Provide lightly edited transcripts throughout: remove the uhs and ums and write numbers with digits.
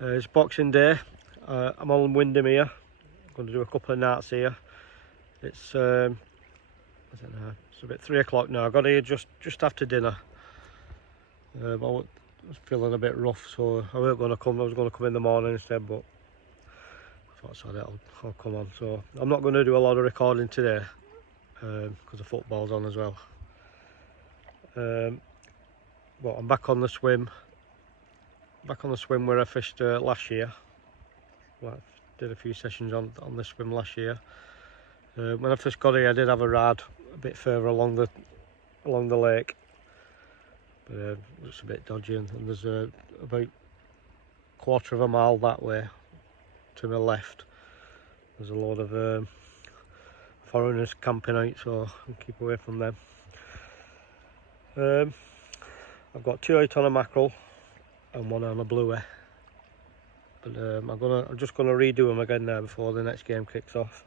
It's Boxing Day. I'm on Windermere. I'm going to do a couple of nights here. It's I don't know, it's about 3 o'clock now. I got here just after dinner. I was feeling a bit rough, so I weren't going to come. I was going to come in the morning instead, but I thought, sorry, I'll come on. So I'm not going to do a lot of recording today because the football's on as well. But I'm back on the swim. Back on the swim where I fished last year. Well, I did a few sessions on the swim last year. When I first got here, I did have a ride a bit further along the lake, but it's a bit dodgy, and there's about a quarter of a mile that way to my left. There's a load of foreigners camping out, so I'll keep away from them. I've got 2 out on a mackerel and 1 on a bluey, but I'm just gonna redo them again now before the next game kicks off.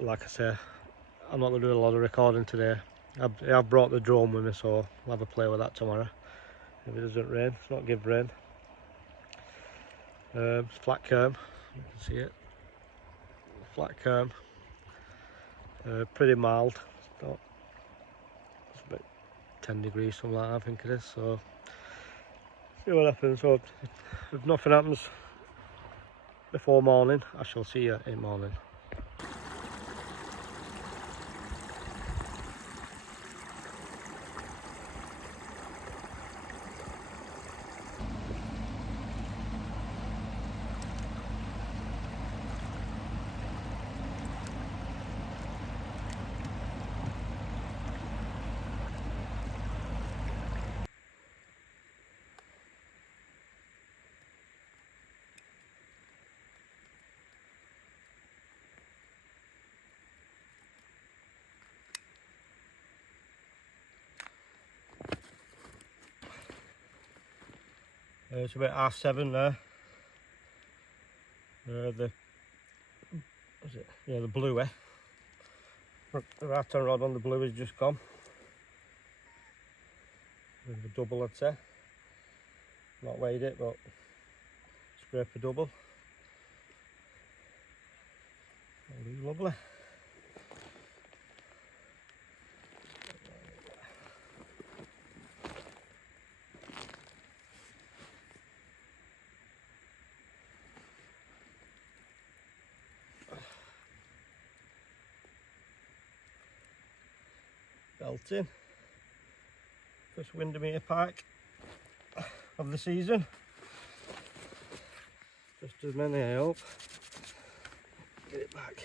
Like I say, I'm not going to do a lot of recording today. I've brought the drone with me, so I'll have a play with that tomorrow if it doesn't rain. It's not give rain. It's flat comb, you can see it. Flat comb, pretty mild. It's about 10 degrees, something like that, I think it is. So see what happens. So if nothing happens before morning, I shall see you in morning. It's about 7:30 there. The bluey. The rattan rod on the blue is just gone. The double, I'd say. Not weighed it, but scrape a double. That'll be lovely. Belting. First Windermere pike of the season. Just as many, I hope. Get it back.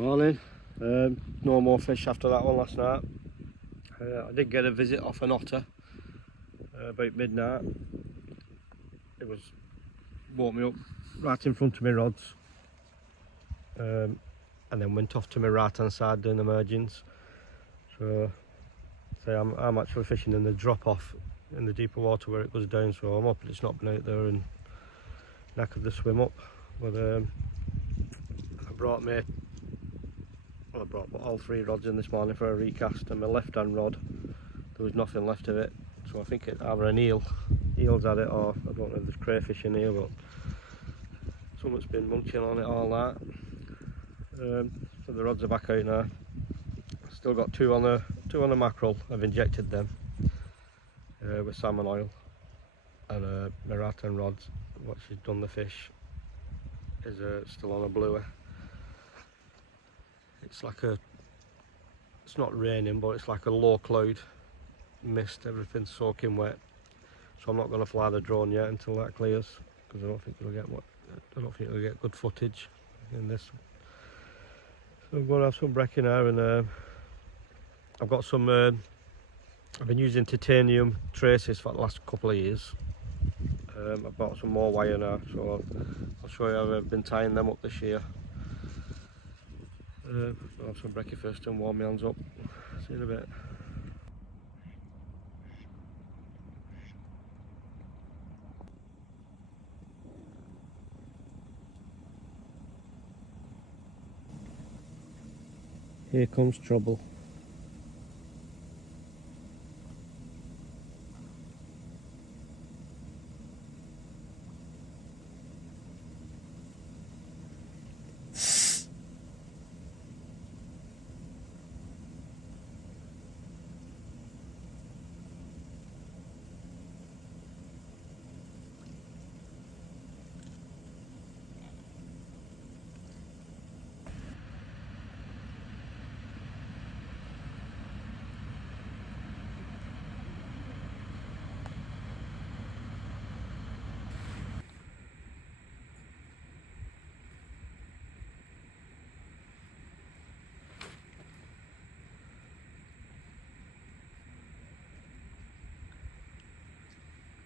Morning. No more fish after that one last night. I did get a visit off an otter about midnight. It woke me up right in front of my rods, and then went off to my right hand side doing emergence. So I'm actually fishing in the drop off in the deeper water where it goes down, so I'm hoping it's not been out there and knackered the swim up. But I brought all 3 rods in this morning for a recast, and my left hand rod, there was nothing left of it, so I think it either an eels had it, or I don't know if there's crayfish in here, but someone's been munching on it all that. So the rods are back out now. Still got two on the mackerel. I've injected them with salmon oil, and my right hand rods, what she's done the fish, is still on a bluer. It's not raining, but it's like a low cloud mist, everything's soaking wet, so I'm not going to fly the drone yet until that clears, because I don't think it'll get good footage in this. So I'm going to have some brekkie now, and I've got some I've been using titanium traces for the last couple of years. I've bought some more wire now, so I'll show you how I've been tying them up this year. I'll have some brekkie first and warm my hands up. See you in a bit. Here comes trouble.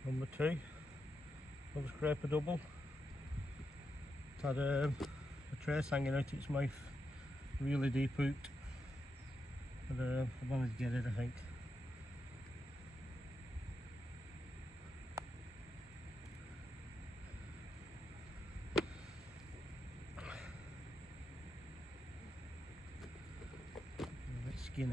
Number 2, another scraper double. It's had a trace hanging out its mouth, really deep out, but I managed to get it, I think. A bit skinny.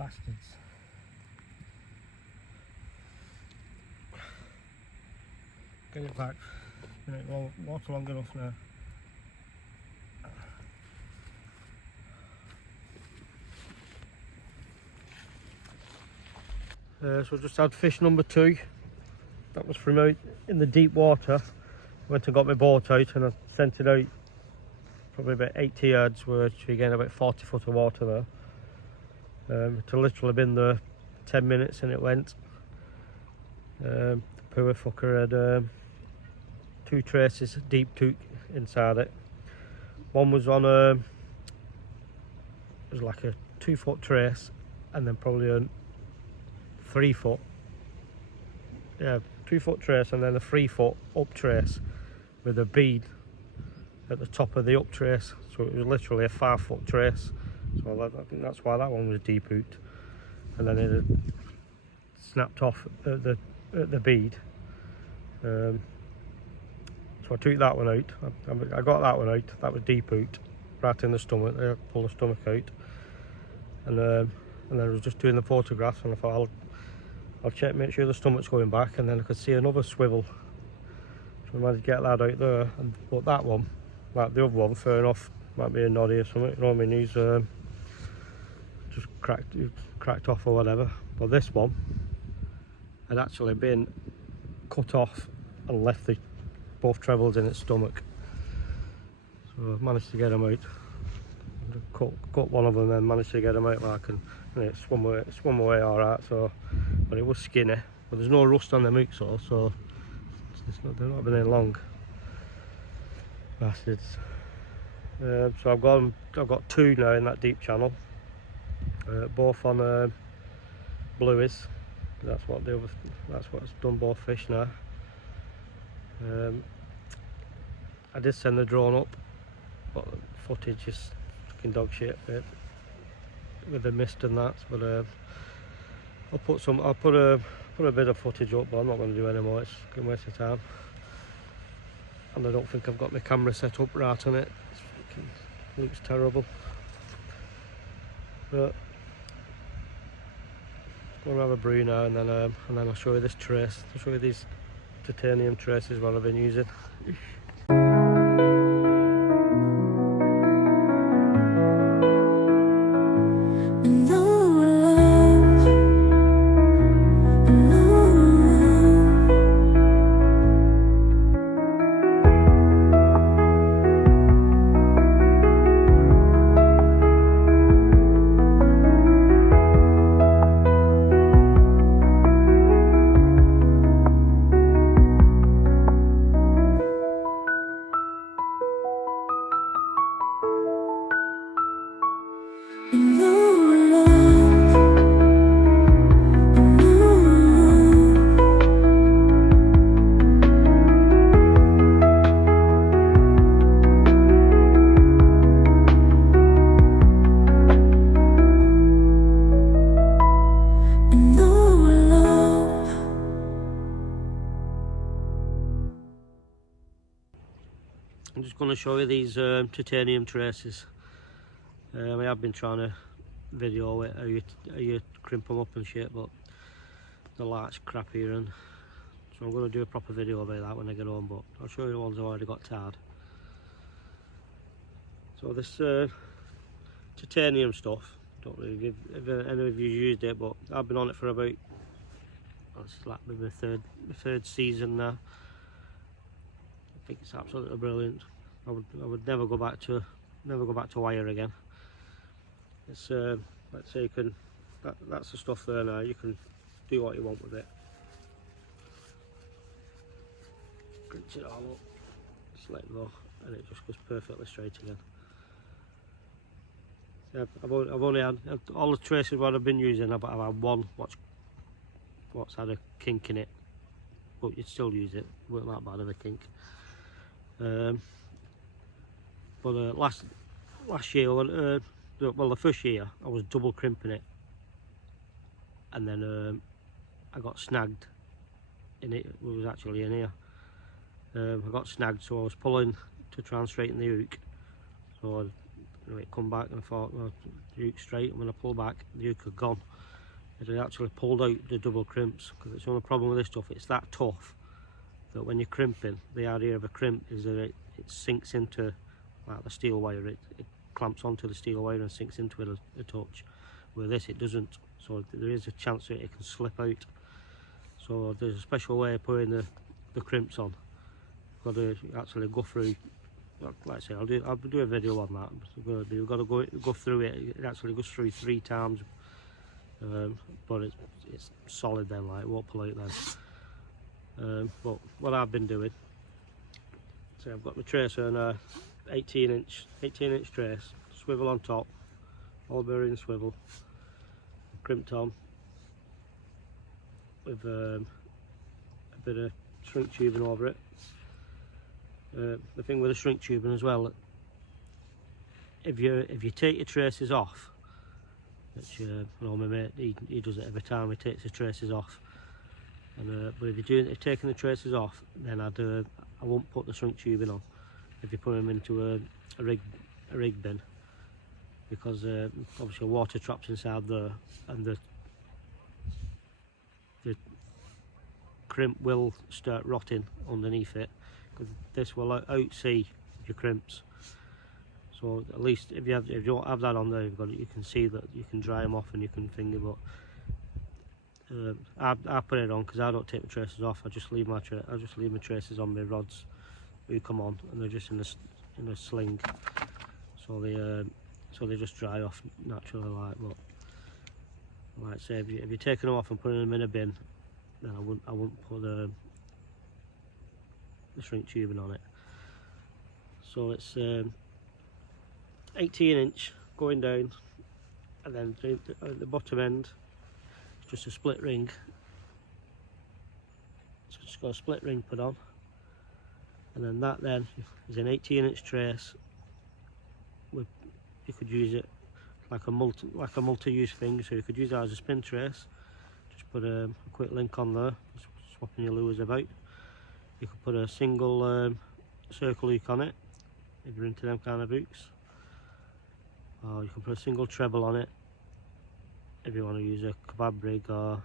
Bastards. Get it back. Water long enough now. So I just had fish number 2. That was from out in the deep water. Went and got my boat out and I sent it out probably about 80 yards, which again about 40 foot of water there. It literally been there 10 minutes and it went. The poor fucker had 2 traces, deep took inside it. One was on it was like a 2 foot trace, and then probably a 3 foot, 2 foot trace, and then a 3 foot up trace with a bead at the top of the up trace. So it was literally a 5 foot trace. So I think that's why that one was deep hooked, and then it had snapped off at the bead. So I took that one out. I got that one out. That was deep hooked, right in the stomach. I pulled the stomach out, and then I was just doing the photographs, and I thought I'll check, make sure the stomach's going back, and then I could see another swivel. So I managed to get that out there. But that one, like the other one, fair enough, might be a noddy or something. You know what I mean? He's just cracked off or whatever. But this one had actually been cut off and left both trebles in its stomach. So I managed to get them out. Cut one of them, then managed to get them out like, and it swum away all right. So, but it was skinny. But there's no rust on the hook, so they're not been in long. Bastards. So I've got 2 now in that deep channel. Both on blueies. That's what's done both fish now. I did send the drone up, but the footage is fucking dog shit with the mist and that. But I'll put a bit of footage up, but I'm not going to do any more. It's a waste of time, and I don't think I've got my camera set up right on it. It looks terrible. But I'm gonna have a brew now, and then I'll show you this trace. I'll show you these titanium traces what I've been using. I'm just going to show you these titanium traces. I have been trying to video it, how you crimp them up and shit, but the light's crap here, and so I'm going to do a proper video about that when I get home, but I'll show you the ones I've already got tarred. So this titanium stuff, don't really if any of you used it, but I've been on it for about, it's like maybe the third season now. I think it's absolutely brilliant. I would never go back to wire again. It's let's say you can, that's the stuff there now. You can do what you want with it. Crimps it all up, just let it go, and it just goes perfectly straight again. Yeah, I've only had all the traces what I've been using. I've had one what's had a kink in it, but you'd still use it. It weren't that bad of a kink. But last year, well, the first year I was double crimping it, and then I got snagged in it. It was actually in here. I got snagged, so I was pulling to try and straighten the hook. So it come back, and I thought, well, the hook straight, and when I pull back, the hook had gone. It had actually pulled out the double crimps, because it's the only problem with this stuff, it's that tough that when you're crimping, the idea of a crimp is that it sinks into like the steel wire, it clamps onto the steel wire and sinks into it a touch. With this it doesn't, so there is a chance that it can slip out. So there's a special way of putting the crimps on. You've got to actually go through, like I say, I'll do a video on that. You've got to go through it. It actually goes through 3 times, but it's solid then, like it won't pull out then. But what I've been doing, so I've got my tracer on a 18 inch trace, swivel on top, all bearing swivel, crimped on with a bit of shrink tubing over it. The thing with the shrink tubing as well, if you take your traces off, which my mate he does it every time, he takes the traces off. And but if you're taking the traces off, then I won't put the shrink tubing on. If you put them into a rig bin, because obviously water traps inside there, and the crimp will start rotting underneath it, because this will outsee your crimps. So at least if you don't have that on there, you can see that you can dry them off and you can finger. But I put it on because I don't take my traces off. I just leave my traces on my rods who come on, and they're just in a sling, so they just dry off naturally. But like I say, if you're taking them off and putting them in a bin, then I wouldn't put the shrink tubing on it. So it's 18 inch going down, and then at the bottom end it's just a split ring. So it's got a split ring put on, and then that then is an 18 inch trace. You could use it like a multi-use thing, so you could use that as a spin trace. Just put a quick link on there, swapping your lures about. You could put a single circle hook on it if you're into them kind of hooks, or you can put a single treble on it if you want to use a kebab rig or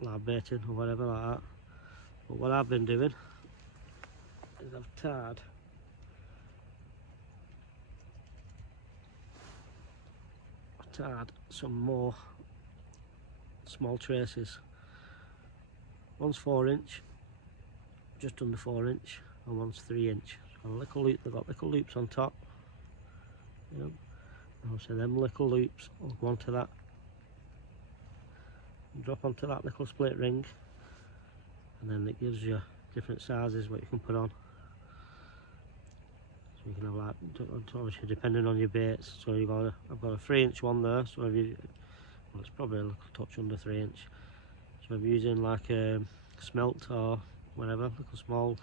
live baiting or whatever like that. But what I've been doing is I've tied some more small traces. One's 4 inch, just under 4 inch, and one's 3 inch. So they've got little loops on top. Yep. So them little loops will go onto that, drop onto that little split ring, and then it gives you different sizes what you can put on. So you can have like, obviously depending on your baits. So I've got a 3 inch one there. So well, it's probably a little touch under 3 inch. So if you're using like a smelt or whatever, little small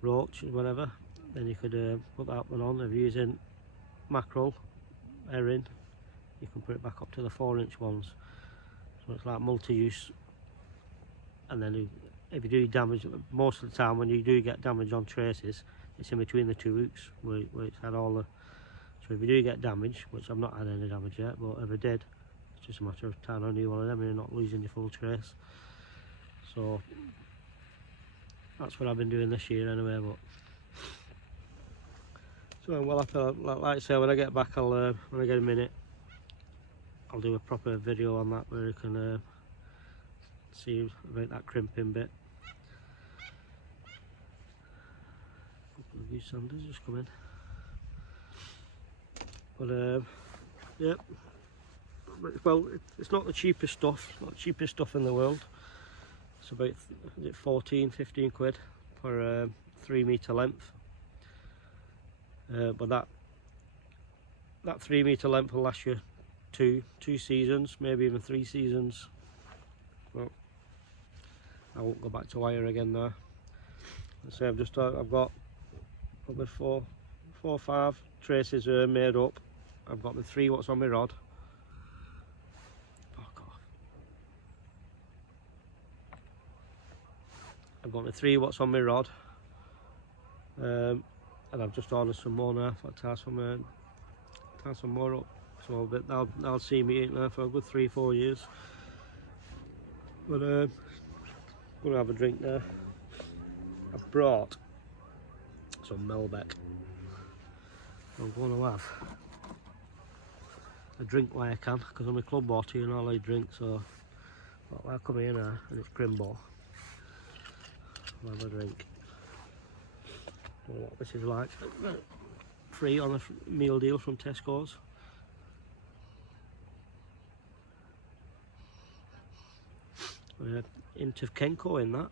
roach or whatever, then you could put that one on. If you're using mackerel, herring, you can put it back up to the 4 inch ones. So it's like multi-use. And then if you do damage, most of the time when you do get damage on traces, it's in between the 2 hooks where it's had all the. So if you do get damage, which I've not had any damage yet, but if I did, it's just a matter of tying on a new one of them and you're not losing your full trace. So that's what I've been doing this year anyway. But so well, like I say, when I get back, when I get a minute, I'll do a proper video on that where you can see about that crimping bit. These sanders just come in, but yeah, well, it's not the cheapest stuff. It's not the cheapest stuff in the world. It's about 14-15 quid for a 3 metre length, but that 3 metre length will last you two seasons, maybe even 3 seasons. Well, I won't go back to wire again now. Let's say I've got probably four or 5 traces made up. I've got the 3 what's on my rod. Fuck off. I've got the 3 what's on my rod, and I've just ordered some more now. I'll tie some find some more up. So that'll see me eating there for a good 3-4 years. But gonna have a drink there. I've brought some Melbeck. I'm going to have a drink where I can, because I'm a club water and all I drink, so I'll come in here and it's Crimbo. I'll have a drink. Don't know what this is like. Free on a meal deal from Tesco's. Hint of Kenko in that.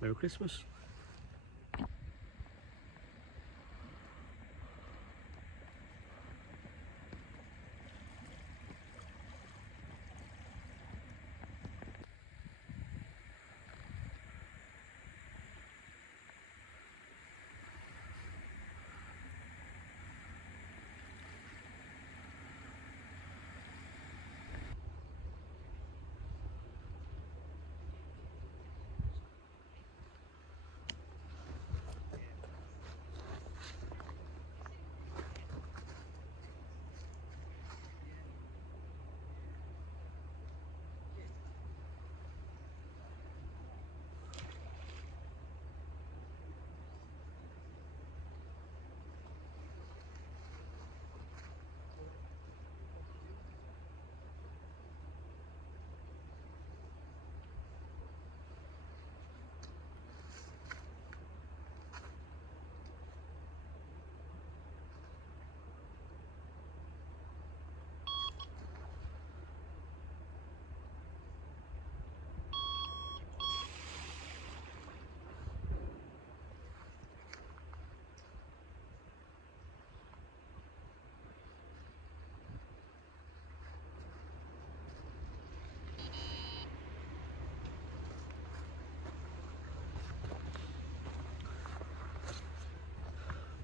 Merry Christmas.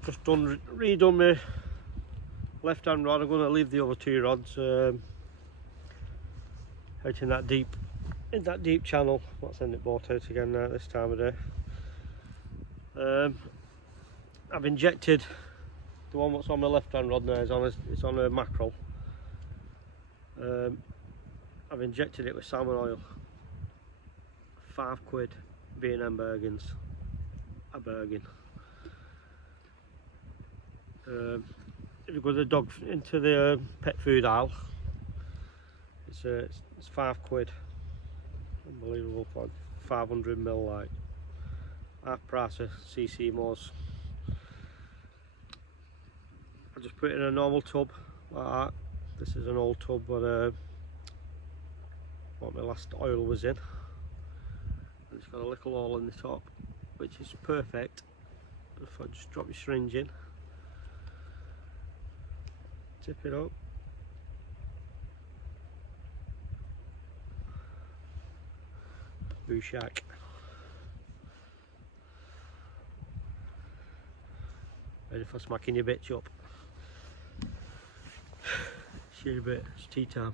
Just redone my left hand rod. I'm going to leave the other 2 rods out in that deep channel. Let's end it both out again now this time of day. I've injected the one that's on my left hand rod now. It's on a mackerel. I've injected it with salmon oil. £5 B&M Bergens, a Bergen. If you go to the dog into the pet food aisle, it's £5. Unbelievable for 500ml, like half price of CC Moors. I just put it in a normal tub like that. This is an old tub, but what my last oil was in. And it's got a little hole in the top, which is perfect. If I just drop your syringe in, tip it up, Bouchak. Ready for smacking your bitch up. Share a bit, it's tea time.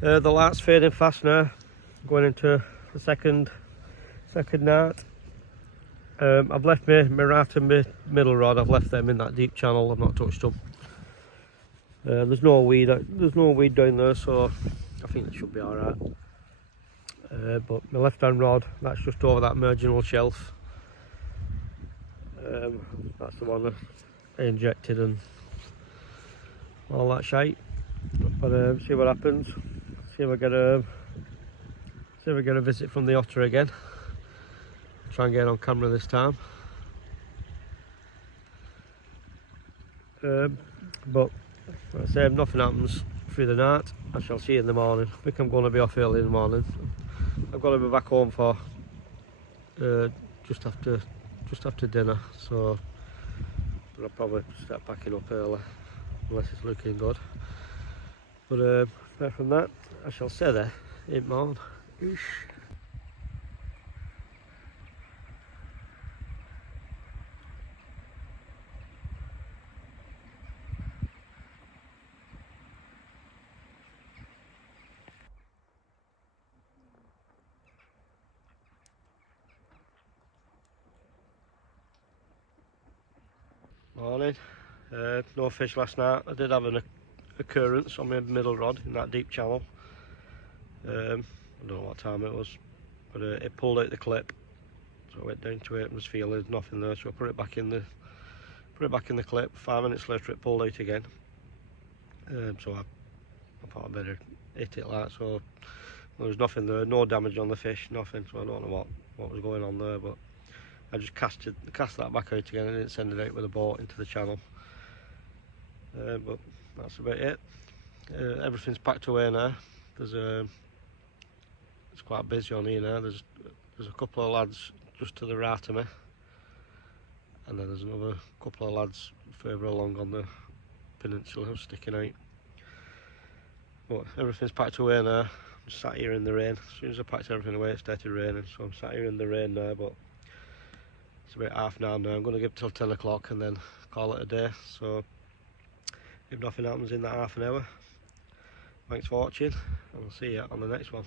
The light's fading fast now, going into the second night. I've left my right and my middle rod. I've left them in that deep channel. I've not touched them. There's no weed down there, so I think it should be all right. But my left hand rod, that's just over that marginal shelf. That's the one that I injected and all that shite. But see what happens. See if I get a visit from the otter again. Try and get it on camera this time. But like I say, if nothing happens through the night, I shall see you in the morning. I think I'm going to be off early in the morning. I've got to be back home for just after dinner, so I'll probably start packing up early unless it's looking good. But Apart from that, I shall say there, ain't more. Morning. No fish last night. I did have an occurrence on my middle rod in that deep channel. I don't know what time it was, but it pulled out the clip. So I went down to it and was feeling there's nothing there. So I put it back in the clip. 5 minutes later, it pulled out again. So I thought I'd better hit it like so. There was nothing there, no damage on the fish, nothing. So I don't know what was going on there, but I just cast that back out again and didn't send it out with a boat into the channel. But that's about it. Everything's packed away now. It's quite busy on here now. There's a couple of lads just to the right of me, and then there's another couple of lads further along on the peninsula sticking out. But everything's packed away now. I'm just sat here in the rain. As soon as I packed everything away, it started raining, so I'm sat here in the rain now. But it's about 9:30 now. I'm going to give it till 10 o'clock and then call it a day. So if nothing happens in that half an hour, thanks for watching, and I'll see you on the next one.